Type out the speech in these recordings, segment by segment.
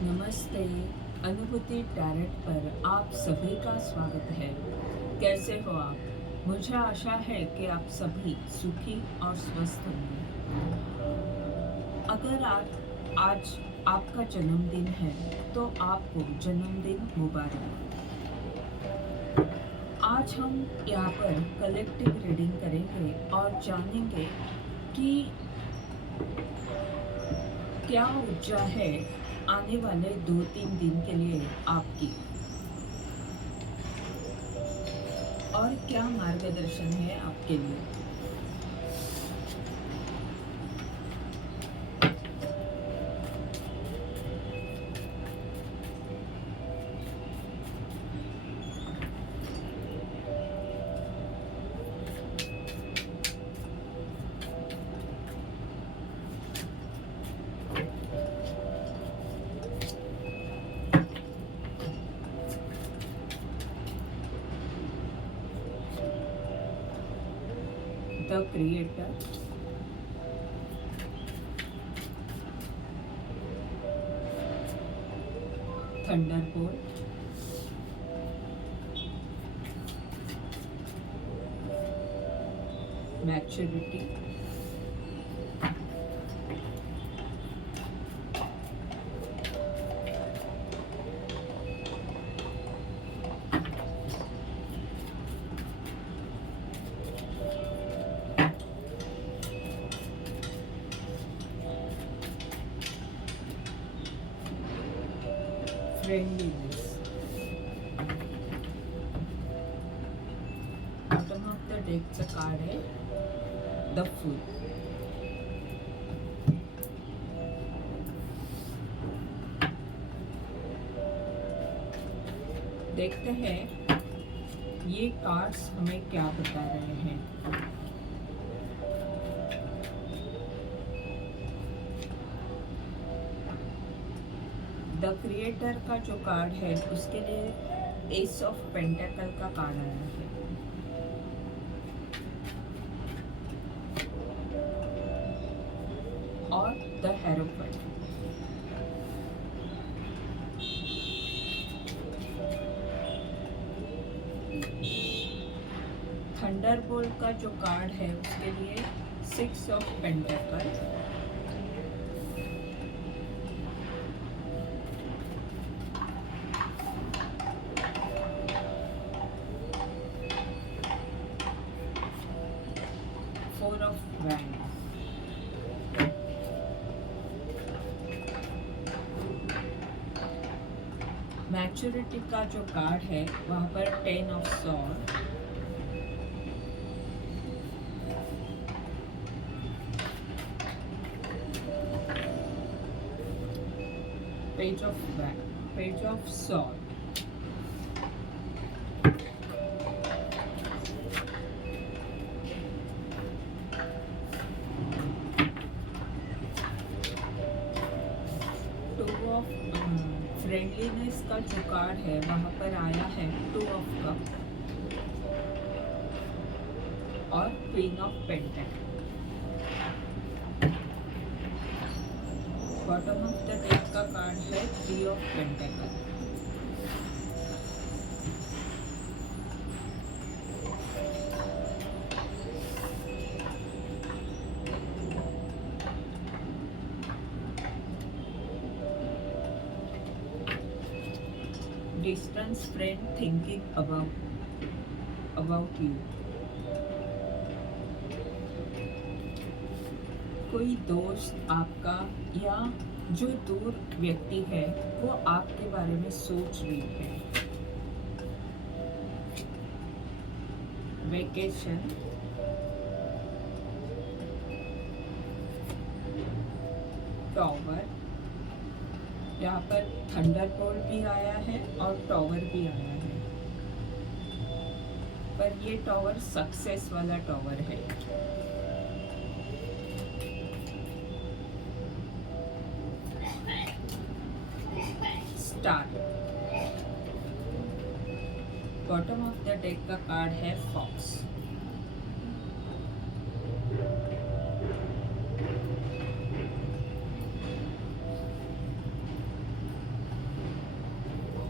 नमस्ते। अनुभूति टैरेट पर आप सभी का स्वागत है। कैसे हो आप? मुझे आशा है कि आप सभी सुखी और स्वस्थ होंगे। अगर आज आपका जन्मदिन है तो आपको जन्मदिन मुबारक। आज हम यहाँ पर कलेक्टिव रीडिंग करेंगे और जानेंगे कि क्या ऊर्जा है आने वाले 2-3 दिन के लिए आपकी, और क्या मार्गदर्शन है आपके लिए। The creator, thunderbolt, maturity, friendliness. Bottom of the deck card है द फूल। देखते हैं ये कार्ड्स हमें क्या बता रहे हैं। द क्रिएटर का जो कार्ड है उसके लिए एस ऑफ पेंटेकल का कार्ड आया है। और द हेरोफेंट। थंडरबोल्ट का जो कार्ड है उसके लिए 6 of pentacle, four of wand, maturity का जो कार्ड है वहाँ पर 10 of sword, page of sword, two of friendliness का जो कार्ड है वहाँ पर आया है 2 ऑफ कप और queen of pentacle. Bottom of the deck का कार्ड है 3 of pentacle. Distance friend thinking about you. कोई दोस्त आपका या जो दूर व्यक्ति है वो आपके बारे में सोच रही है। वेकेशन, टॉवर, यहाँ पर थंडरबोल्ट भी आया है और टॉवर भी आया है, पर ये टॉवर सक्सेस वाला टॉवर है। Star. Bottom of the deck का कार्ड है fox.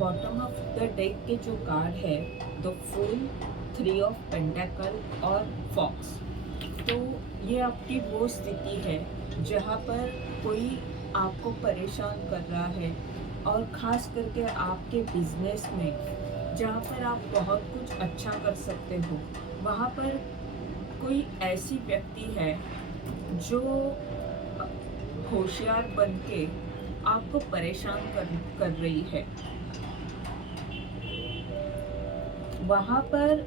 Bottom of the deck के जो कार्ड है, द फूल, 3 ऑफ पेंटाकल और फॉक्स। तो ये आपकी वो स्थिति है जहाँ पर कोई आपको परेशान कर रहा है, और ख़ास करके आपके बिजनेस में जहाँ पर आप बहुत कुछ अच्छा कर सकते हो, वहाँ पर कोई ऐसी व्यक्ति है जो होशियार बन के आपको परेशान कर रही है। वहाँ पर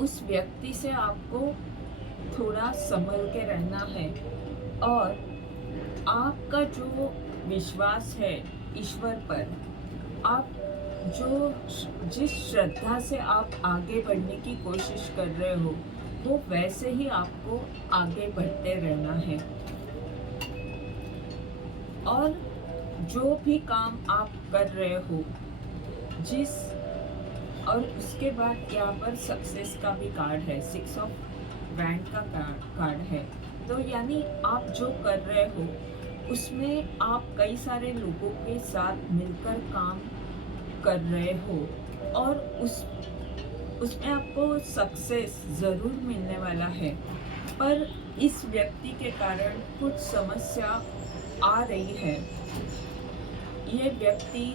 उस व्यक्ति से आपको थोड़ा संभल के रहना है, और आपका जो विश्वास है ईश्वर पर, आप जिस श्रद्धा से आप आगे बढ़ने की कोशिश कर रहे हो, वो वैसे ही आपको आगे बढ़ते रहना है। और जो भी काम आप कर रहे हो, और उसके बाद यहाँ पर सक्सेस का भी कार्ड है, 6 ऑफ वैंड का कार्ड है। तो यानी आप जो कर रहे हो उसमें आप कई सारे लोगों के साथ मिलकर काम कर रहे हो, और उसमें आपको सक्सेस ज़रूर मिलने वाला है। पर इस व्यक्ति के कारण कुछ समस्या आ रही है। ये व्यक्ति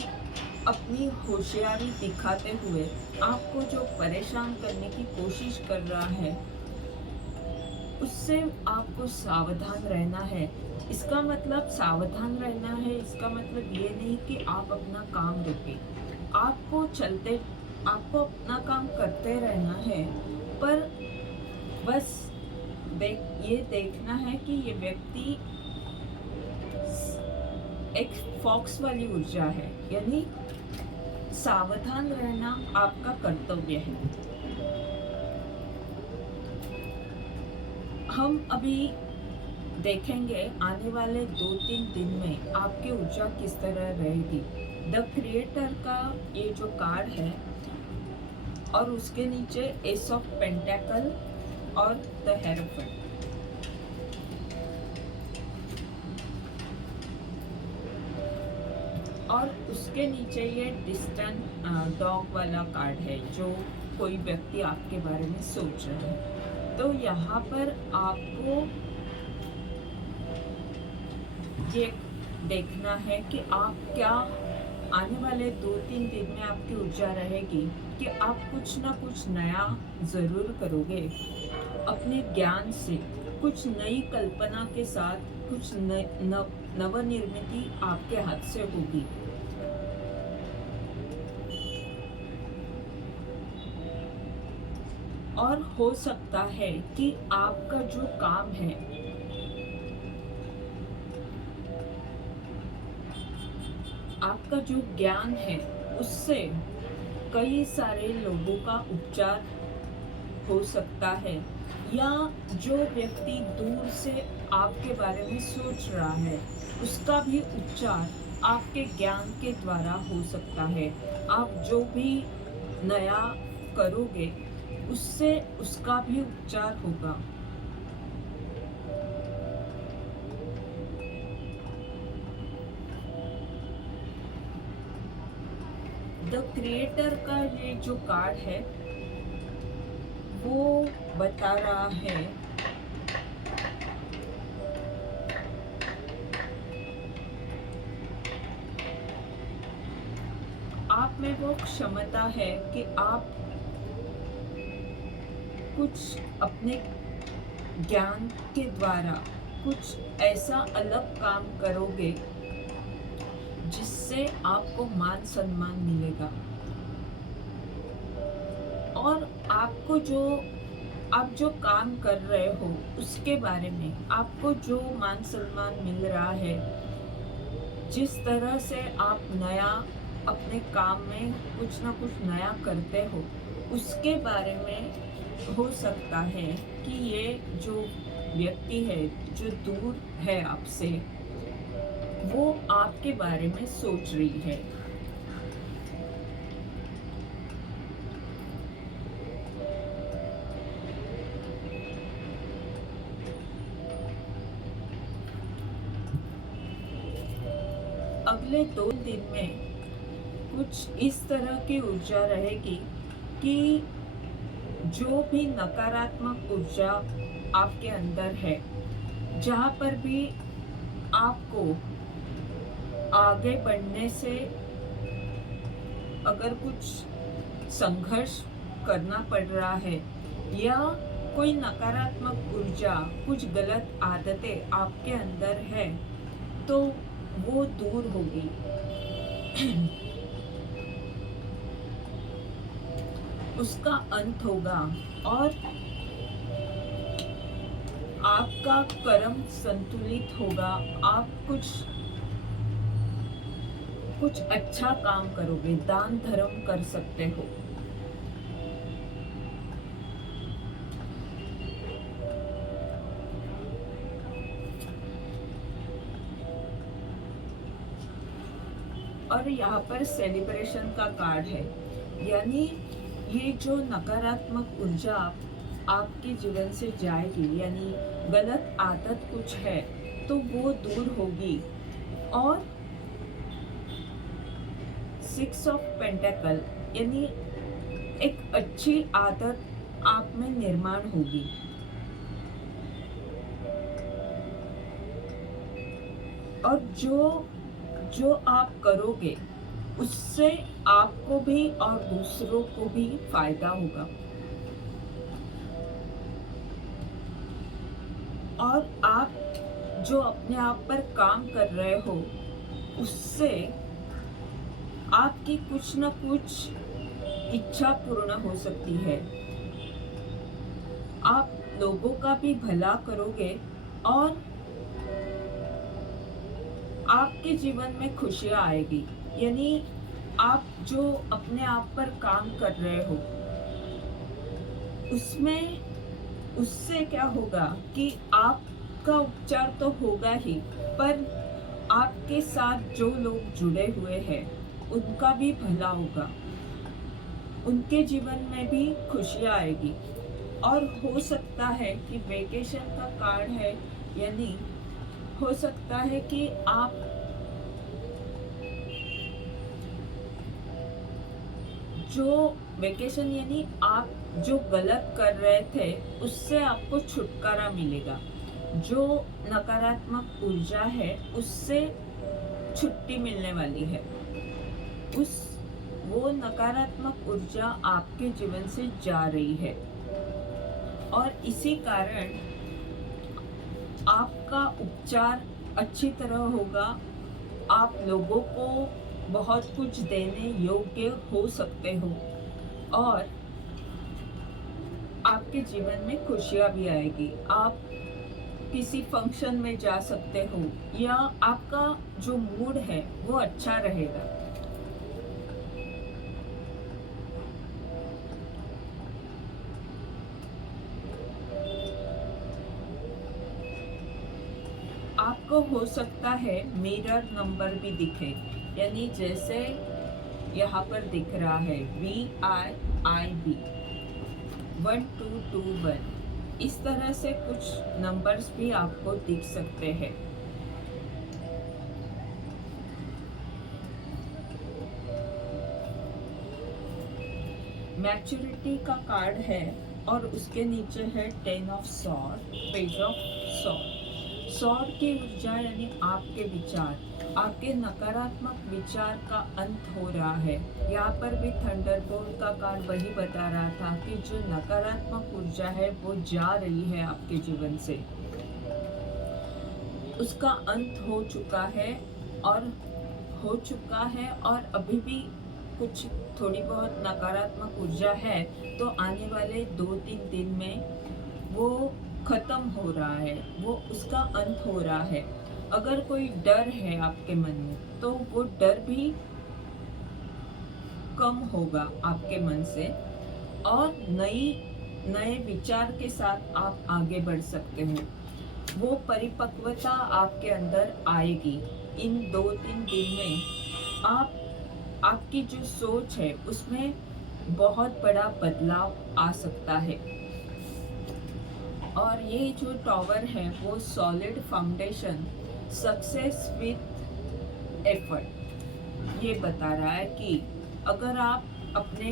अपनी होशियारी दिखाते हुए आपको जो परेशान करने की कोशिश कर रहा है, उससे आपको सावधान रहना है। इसका मतलब सावधान रहना है, इसका मतलब ये नहीं कि आप अपना काम रोकें। आपको अपना काम करते रहना है, पर बस ये देखना है कि ये व्यक्ति एक फॉक्स वाली ऊर्जा है, यानी सावधान रहना आपका कर्तव्य है। हम अभी देखेंगे आने वाले 2-3 दिन में आपकी ऊर्जा किस तरह रहेगी। द क्रिएटर का ये जो कार्ड है, और उसके नीचे एस ऑफ पेंटाकल और द हेरोफेंट। और उसके नीचे ये डिस्टेंट डॉग वाला कार्ड है, जो कोई व्यक्ति आपके बारे में सोच रहा है। तो यहाँ पर आपको ये देखना है कि आप क्या आने वाले 2-3 दिन में आपकी ऊर्जा रहेगी कि आप कुछ ना कुछ नया ज़रूर करोगे। अपने ज्ञान से कुछ नई कल्पना के साथ कुछ नवनिर्मिति आपके हाथ से होगी। और हो सकता है कि आपका जो काम है, आपका जो ज्ञान है, उससे कई सारे लोगों का उपचार हो सकता है, या जो व्यक्ति दूर से आपके बारे में सोच रहा है, उसका भी उपचार आपके ज्ञान के द्वारा हो सकता है। आप जो भी नया करोगे, उससे उसका भी उपचार होगा। द क्रिएटर का ये जो कार्ड है, वो बता रहा है आप में वो क्षमता है कि आप कुछ अपने ज्ञान के द्वारा कुछ ऐसा अलग काम करोगे जिससे आपको मान सम्मान मिलेगा। और आपको आप जो काम कर रहे हो, उसके बारे में आपको जो मान सम्मान मिल रहा है, जिस तरह से आप नया अपने काम में कुछ ना कुछ नया करते हो, उसके बारे में हो सकता है कि ये जो व्यक्ति है जो दूर है आपसे, वो आपके बारे में सोच रही है। अगले 2 दिन में कुछ इस तरह की ऊर्जा रहेगी कि जो भी नकारात्मक ऊर्जा आपके अंदर है, जहाँ पर भी आपको आगे बढ़ने से अगर कुछ संघर्ष करना पड़ रहा है या कोई नकारात्मक ऊर्जा, कुछ गलत आदतें आपके अंदर है, तो वो दूर होगी। उसका अंत होगा और आपका कर्म संतुलित होगा। आप कुछ अच्छा काम करोगे, दान धर्म कर सकते हो। और यहाँ पर सेलिब्रेशन का कार्ड है, यानी ये जो नकारात्मक ऊर्जा आपके जीवन से जाएगी, यानी गलत आदत कुछ है तो वो दूर होगी। और 6 ऑफ पेंटेकल यानी एक अच्छी आदत आप में निर्माण होगी। और जो आप करोगे उससे आपको भी और दूसरों को भी फायदा होगा। और आप जो अपने आप पर काम कर रहे हो उससे आपकी कुछ न कुछ इच्छा पूर्ण हो सकती है। आप लोगों का भी भला करोगे और आपके जीवन में खुशियाँ आएगी। यानी आप जो अपने आप पर काम कर रहे हो उससे क्या होगा कि आपका उपचार तो होगा ही, पर आपके साथ जो लोग जुड़े हुए हैं उनका भी भला होगा, उनके जीवन में भी खुशियाँ आएगी। और हो सकता है कि वेकेशन का कार्ड है, यानी हो सकता है कि आप जो वेकेशन यानी आप जो गलत कर रहे थे उससे आपको छुटकारा मिलेगा। जो नकारात्मक ऊर्जा है उससे छुट्टी मिलने वाली है। वो नकारात्मक ऊर्जा आपके जीवन से जा रही है और इसी कारण आपका उपचार अच्छी तरह होगा। आप लोगों को बहुत कुछ देने योग्य हो सकते हो और आपके जीवन में खुशियाँ भी आएगी। आप किसी फंक्शन में जा सकते हो या आपका जो मूड है वो अच्छा रहेगा। आपको हो सकता है मिरर नंबर भी दिखे, यानी जैसे यहाँ पर दिख रहा है VIIB 1221, इस तरह से कुछ नंबर्स भी आपको दिख सकते हैं। मैच्योरिटी का कार्ड है और उसके नीचे है 10 of sword, page of sword. Sword की ऊर्जा यानी आपके विचार, आपके नकारात्मक विचार का अंत हो रहा है। यहाँ पर भी थंडरबोल्ट का कार्ड वही बता रहा था कि जो नकारात्मक ऊर्जा है वो जा रही है आपके जीवन से, उसका अंत हो चुका है और अभी भी कुछ थोड़ी बहुत नकारात्मक ऊर्जा है, तो आने वाले 2-3 दिन में वो खत्म हो रहा है, वो उसका अंत हो रहा है। अगर कोई डर है आपके मन में तो वो डर भी कम होगा आपके मन से और नए विचार के साथ आप आगे बढ़ सकते हो। वो परिपक्वता आपके अंदर आएगी। इन 2-3 दिन में आपकी जो सोच है उसमें बहुत बड़ा बदलाव आ सकता है। और ये जो टॉवर है वो solid foundation, success with effort, ये बता रहा है कि अगर आप अपने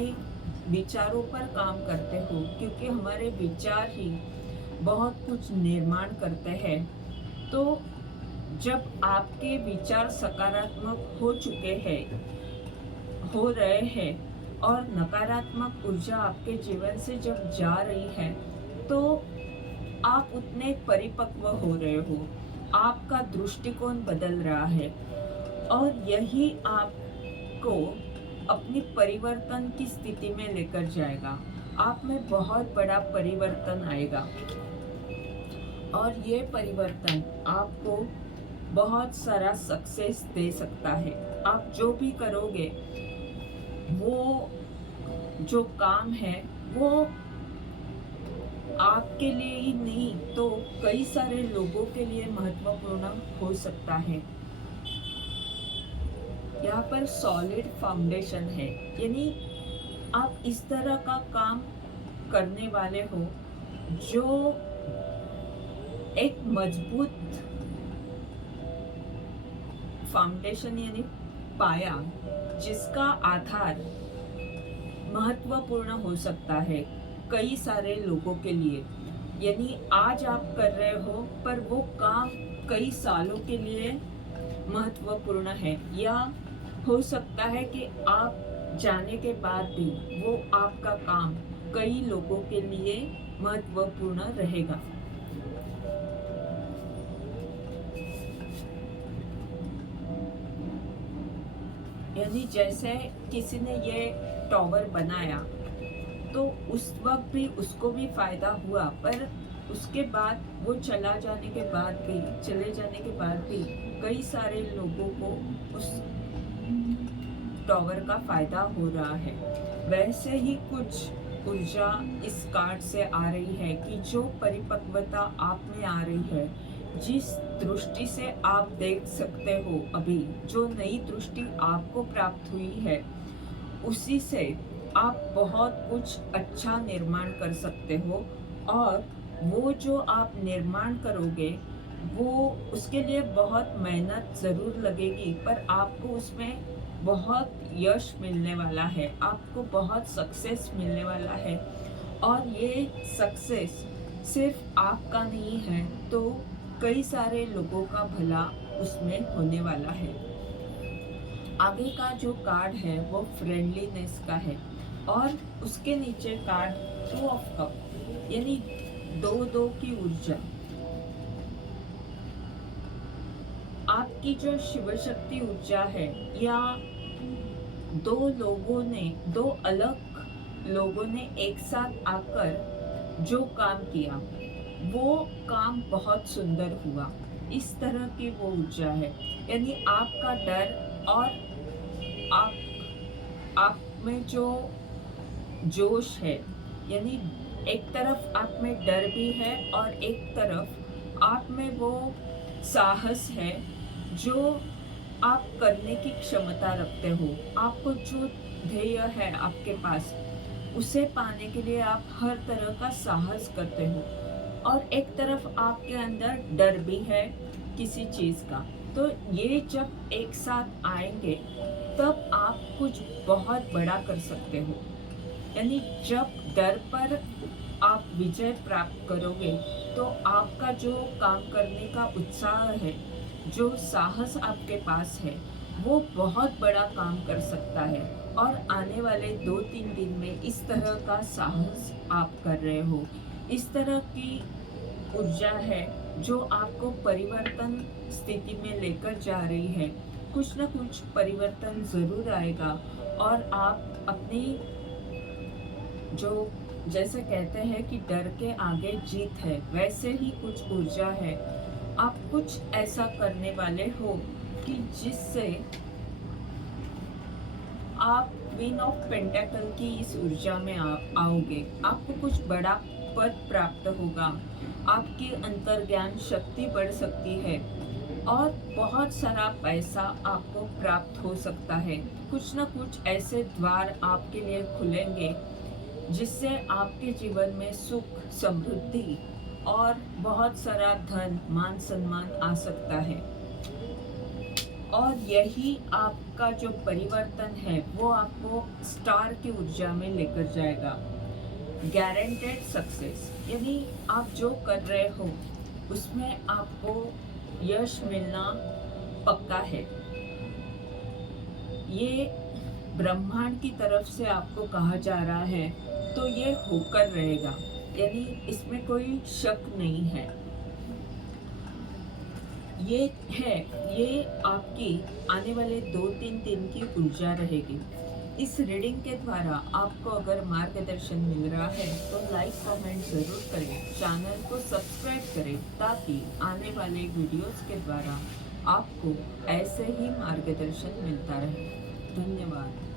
विचारों पर काम करते हो, क्योंकि हमारे विचार ही बहुत कुछ निर्माण करते हैं, तो जब आपके विचार सकारात्मक हो चुके हैं, हो रहे हैं और नकारात्मक ऊर्जा आपके जीवन से जब जा रही है, तो आप उतने परिपक्व हो रहे हो, आपका दृष्टिकोण बदल रहा है और यही आपको अपनी परिवर्तन की स्थिति में लेकर जाएगा। आप में बहुत बड़ा परिवर्तन आएगा और ये परिवर्तन आपको बहुत सारा सक्सेस दे सकता है। आप जो भी करोगे, वो जो काम है वो आपके लिए ही नहीं तो कई सारे लोगों के लिए महत्वपूर्ण हो सकता है। यहाँ पर सॉलिड फाउंडेशन है, यानी आप इस तरह का काम करने वाले हो जो एक मजबूत फाउंडेशन यानी पाया, जिसका आधार महत्वपूर्ण हो सकता है कई सारे लोगों के लिए। यानी आज आप कर रहे हो पर वो काम कई सालों के लिए महत्वपूर्ण है, या हो सकता है कि आप जाने के बाद भी वो आपका काम कई लोगों के लिए महत्वपूर्ण रहेगा। यानी जैसे किसी ने ये टावर बनाया तो उस वक्त भी उसको भी फायदा हुआ, पर उसके बाद वो चले जाने के बाद भी कई सारे लोगों को उस टावर का फायदा हो रहा है। वैसे ही कुछ ऊर्जा इस कार्ड से आ रही है कि जो परिपक्वता आप में आ रही है, जिस दृष्टि से आप देख सकते हो, अभी जो नई दृष्टि आपको प्राप्त हुई है, उसी से आप बहुत कुछ अच्छा निर्माण कर सकते हो। और वो जो आप निर्माण करोगे वो उसके लिए बहुत मेहनत ज़रूर लगेगी, पर आपको उसमें बहुत यश मिलने वाला है, आपको बहुत सक्सेस मिलने वाला है। और ये सक्सेस सिर्फ आपका नहीं है, तो कई सारे लोगों का भला उसमें होने वाला है। आगे का जो कार्ड है वो फ्रेंडलीनेस का है और उसके नीचे कार्ड 2 ऑफ कप, यानी 2-2 की ऊर्जा। आपकी जो शिव शक्ति ऊर्जा है, या दो अलग लोगों ने एक साथ आकर जो काम किया, वो काम बहुत सुंदर हुआ, इस तरह की वो ऊर्जा है। यानी आपका डर और आप में जो जोश है, यानी एक तरफ आप में डर भी है और एक तरफ आप में वो साहस है जो आप करने की क्षमता रखते हो। आपको जो ध्येय है आपके पास, उसे पाने के लिए आप हर तरह का साहस करते हो, और एक तरफ आपके अंदर डर भी है किसी चीज़ का। तो ये जब एक साथ आएंगे तब आप कुछ बहुत बड़ा कर सकते हो। यानी जब डर पर आप विजय प्राप्त करोगे तो आपका जो काम करने का उत्साह है, जो साहस आपके पास है, वो बहुत बड़ा काम कर सकता है। और आने वाले 2-3 दिन में इस तरह का साहस आप कर रहे हो, इस तरह की ऊर्जा है जो आपको परिवर्तन स्थिति में लेकर जा रही है। कुछ ना कुछ परिवर्तन ज़रूर आएगा और आप अपनी जो जैसे कहते हैं कि डर के आगे जीत है, वैसे ही कुछ ऊर्जा है। आप कुछ ऐसा करने वाले हो कि जिससे आप क्वीन ऑफ पेंटाकल की इस ऊर्जा में आओगे। आपको कुछ बड़ा पद प्राप्त होगा, आपकी अंतर्ज्ञान शक्ति बढ़ सकती है और बहुत सारा पैसा आपको प्राप्त हो सकता है। कुछ ना कुछ ऐसे द्वार आपके लिए खुलेंगे जिससे आपके जीवन में सुख, समृद्धि और बहुत सारा धन, मान सम्मान आ सकता है। और यही आपका जो परिवर्तन है वो आपको स्टार की ऊर्जा में लेकर जाएगा। गारंटेड सक्सेस, यानी आप जो कर रहे हो उसमें आपको यश मिलना पक्का है। ये ब्रह्मांड की तरफ से आपको कहा जा रहा है, तो ये होकर रहेगा, यानी इसमें कोई शक नहीं है। ये है, ये आपकी आने वाले 2-3 दिन की ऊर्जा रहेगी। इस रीडिंग के द्वारा आपको अगर मार्गदर्शन मिल रहा है तो लाइक कमेंट ज़रूर करें, चैनल को सब्सक्राइब करें, ताकि आने वाले वीडियोस के द्वारा आपको ऐसे ही मार्गदर्शन मिलता रहे। धन्यवाद।